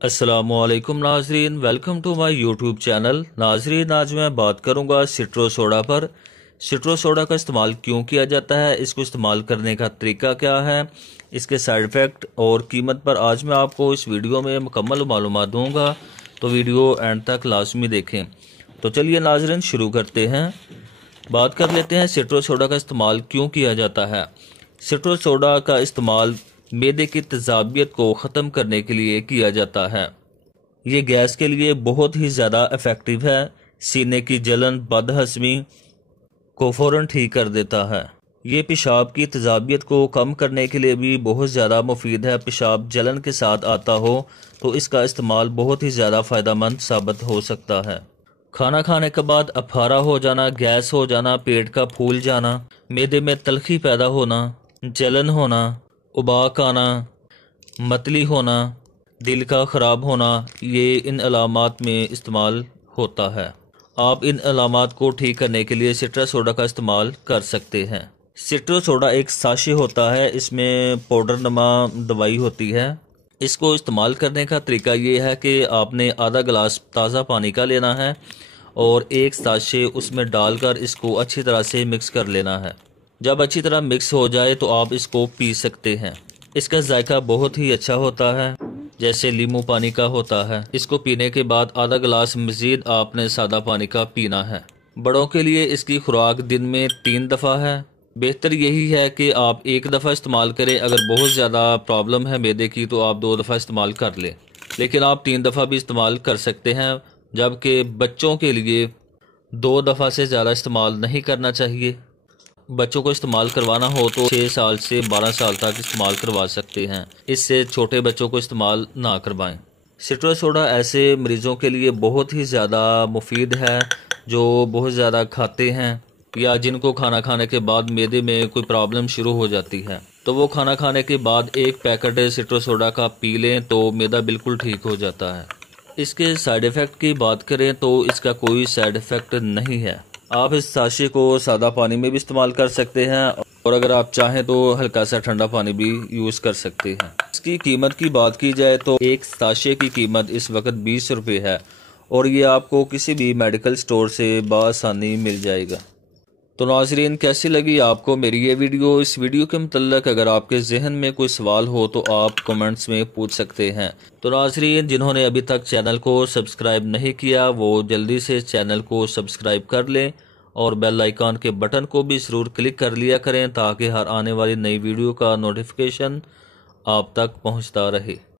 अस्सलामु अलैकुम नाजरीन, welcome to my YouTube channel. नाजरीन, आज मैं बात करूंगा सिट्रो सोडा पर। सिट्रो सोडा का इस्तेमाल क्यों किया जाता है, इसको इस्तेमाल करने का तरीका क्या है, इसके साइड इफ़ेक्ट और कीमत पर आज मैं आपको इस वीडियो में मुकम्मल मालूमात दूंगा, तो वीडियो एंड तक लाजमी देखें। तो चलिए नाजरीन शुरू करते हैं। बात कर लेते हैं सिट्रो सोडा का इस्तेमाल क्यों किया जाता है। सिट्रो सोडा का इस्तेमाल मैदे की तेज़ाबियत को ख़त्म करने के लिए किया जाता है। ये गैस के लिए बहुत ही ज़्यादा इफ़ेक्टिव है। सीने की जलन, बदहज़मी को फ़ौरन ठीक कर देता है। ये पेशाब की तेज़ाबियत को कम करने के लिए भी बहुत ज़्यादा मुफीद है। पेशाब जलन के साथ आता हो तो इसका इस्तेमाल बहुत ही ज़्यादा फ़ायदेमंद साबित हो सकता है। खाना खाने के बाद अफारा हो जाना, गैस हो जाना, पेट का फूल जाना, मैदे में तलखी पैदा होना, जलन होना, उबाक आना, मतली होना, दिल का ख़राब होना, ये इन अलामात में इस्तेमाल होता है। आप इन अलामात को ठीक करने के लिए सिट्रो सोडा का इस्तेमाल कर सकते हैं। सिट्रो सोडा एक साशे होता है, इसमें पाउडर नमा दवाई होती है। इसको इस्तेमाल करने का तरीका ये है कि आपने आधा गिलास ताज़ा पानी का लेना है और एक साशे उसमें डालकर इसको अच्छी तरह से मिक्स कर लेना है। जब अच्छी तरह मिक्स हो जाए तो आप इसको पी सकते हैं। इसका जायका बहुत ही अच्छा होता है, जैसे नींबू पानी का होता है। इसको पीने के बाद आधा गिलास मज़ीद आपने सादा पानी का पीना है। बड़ों के लिए इसकी खुराक दिन में 3 दफ़ा है। बेहतर यही है कि आप एक दफ़ा इस्तेमाल करें। अगर बहुत ज़्यादा प्रॉब्लम है मैदे की तो आप 2 दफ़ा इस्तेमाल कर लें, लेकिन आप 3 दफ़ा भी इस्तेमाल कर सकते हैं। जबकि बच्चों के लिए 2 दफ़ा से ज़्यादा इस्तेमाल नहीं करना चाहिए। बच्चों को इस्तेमाल करवाना हो तो 6 साल से 12 साल तक इस्तेमाल करवा सकते हैं। इससे छोटे बच्चों को इस्तेमाल ना करवाएं। सिट्रो सोडा ऐसे मरीज़ों के लिए बहुत ही ज़्यादा मुफीद है जो बहुत ज़्यादा खाते हैं या जिनको खाना खाने के बाद मैदे में कोई प्रॉब्लम शुरू हो जाती है, तो वो खाना खाने के बाद एक पैकेट सिट्रो सोडा का पी लें तो मैदा बिल्कुल ठीक हो जाता है। इसके साइड इफ़ेक्ट की बात करें तो इसका कोई साइड इफ़ेक्ट नहीं है। आप इस साशे को सादा पानी में भी इस्तेमाल कर सकते हैं और अगर आप चाहें तो हल्का सा ठंडा पानी भी यूज़ कर सकते हैं। इसकी कीमत की बात की जाए तो एक साशे की कीमत इस वक्त 20 रुपये है और ये आपको किसी भी मेडिकल स्टोर से बआसानी मिल जाएगा। तो नाज़रीन, कैसी लगी आपको मेरी ये वीडियो? इस वीडियो के मुतल्लिक़ अगर आपके जहन में कोई सवाल हो तो आप कमेंट्स में पूछ सकते हैं। तो नाज़रीन, जिन्होंने अभी तक चैनल को सब्सक्राइब नहीं किया वो जल्दी से चैनल को सब्सक्राइब कर लें और बेल आइकन के बटन को भी ज़रूर क्लिक कर लिया करें ताकि हर आने वाली नई वीडियो का नोटिफिकेशन आप तक पहुंचता रहे।